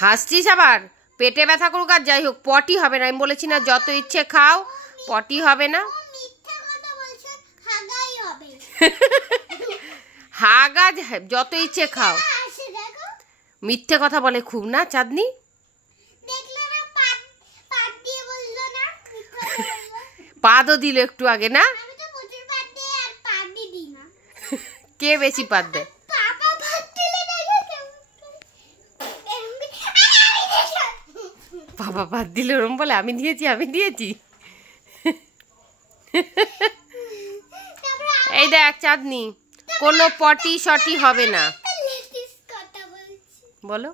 হাসছিস আবার? পেটে ব্যথা করুক আর যাই হোক, পটি হবে না। আমি বলেছি না যত ইচ্ছে খাও, পটি হবে না। হাগা যত ইচ্ছে খাও। মিথ্যে কথা বলে খুব না চাঁদনি? পাদও দিল একটু আগে না? কে বেশি পাদ দেয়? বাবা পাদ দিলে ওরম বলে আমি দিয়েছি আমি দিয়েছি। এই দেখ চাঁদনি, কোনো পটি শটি হবে না। বলো।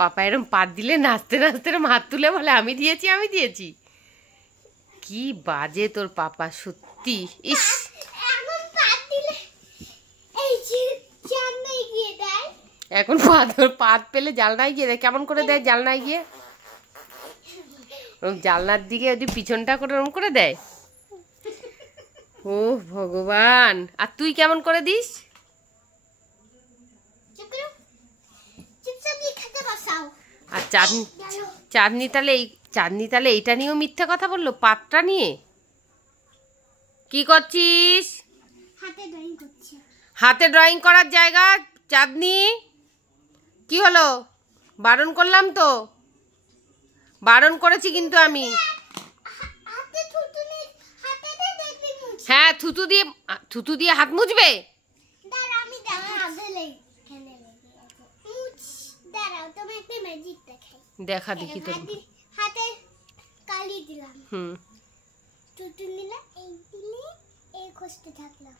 পাপা এরম পাত দিলে নাচতে নাচতে হাত তুলে বলে আমি দিয়েছি আমি দিয়েছি। কি বাজে তোর পাপা সত্যি। ইস, এখন পাত পেলে জালনায় গিয়ে দেয়। কেমন করে দেয় জালনায় গিয়ে? জালনার দিকে যদি পিছনটা করে ওরম করে দেয়। ও ভগবান, আর তুই কেমন করে দিস? আর চাঁদনি তাহলে এইটা নিয়েও মিথ্যে কথা বললো, পাতটা নিয়ে। কি করছিস? হাতে ড্রয়িং করার জায়গা চাঁদনি। কি হলো? বারণ করলাম তো, বারণ করেছি কিন্তু আমি। হ্যাঁ, থুতু দিয়ে হাত মুছবে? দেখা দেখি তোর হাতে কালি দিলাম। হুম, থুতু নিলাম, এই দিলে এই কষ্টে থাকলাম,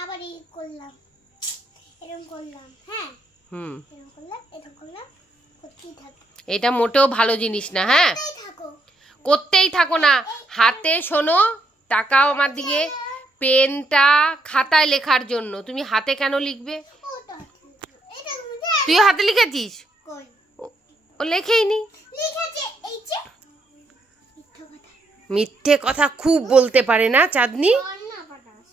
আবার এই করলাম, এরকম করলাম। হ্যাঁ, এরকম করলাম, এরকম করলাম, করতেই থাকো। এটা মোটেও ভালো জিনিস না। হ্যাঁ, করতেই থাকো না। হাতে শোনো, তাকাও আমার দিকে। পেনটা খাতায় লেখার জন্য, তুমি হাতে কেন লিখবে? তুই হাতে লিখেছিস? ও লেখেই নি। মিথ্যে কথা খুব বলতে পারে না চাঁদনি?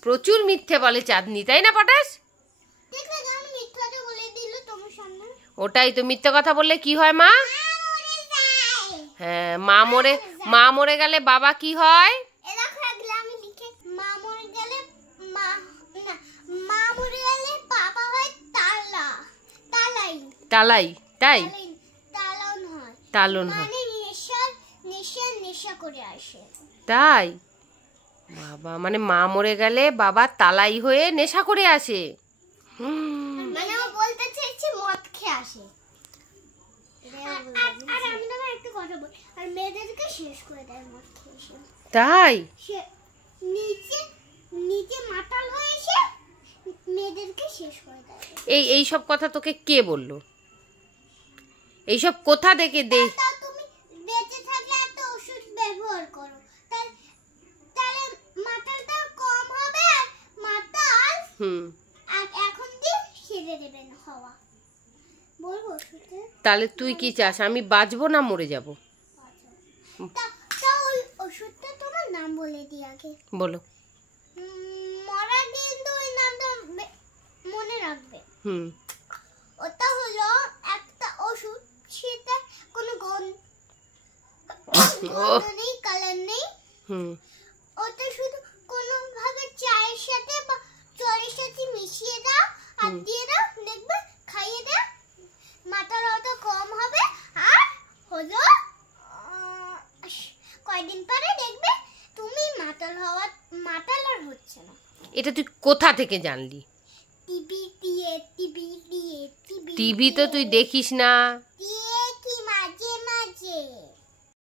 প্রচুর মিথ্যে বলে চাঁদনি, তাই না পটাশ? ওটাই তো, মিথ্যে কথা বললে কি হয় মা? হ্যাঁ, মা মরে গেলে বাবা কি হয়? তালাই, তাই? তালন হয়। তাই? বাবা, মানে মা মরে গেলে বাবা তালাই হয়ে নেশা করে আসে। মানে ও বলতে চাইছে মদ খেয়ে আসে। আর আমি তোমার একটু কথা বল, আর মেয়েদেরকে শেষ করে দেয় মদ খেয়ে এসে। তাই? নিচে মাতাল হয়ে এসে মেয়েদেরকে শেষ করে দেয়। এই সব কথা তোকে কে বললো? এইসব কোথা থেকে দে? তুমি বেঁচে থাকলে এত ওষুধ ব্যবহার করো, তাহলে মাতালটা কম হবে। আর মাতাল এখন দিয়ে সেরে দেবেন হওয়া। বলবো তাহলে তুই কি চাস, আমি বাঁচবো না মরে যাব? ওই ওষুধটা তোমার নাম বলে দিই আগে। বলো। মরার দিন তো ওই নামটা মনে রাখবে। ওটা হলো একটা ওষুধ, সেটা কোনো গন্ধ নেই, কালার নেই। ওটা শুধু কোনো ভাবে চায়ের সাথে বা জলের সাথে মিশিয়ে দাও আর দিয়ে দাও, দেখবে খাইয়ে দাও, মাথার ওটা কম হবে। আর হলো কয়দিন পরে দেখবে তুমি মাতাল আর হচ্ছে না। এটা তুই কোথা থেকে জানলি? টিভি টিভি তো তুই দেখিস না। দেখি মাঝে মাঝে।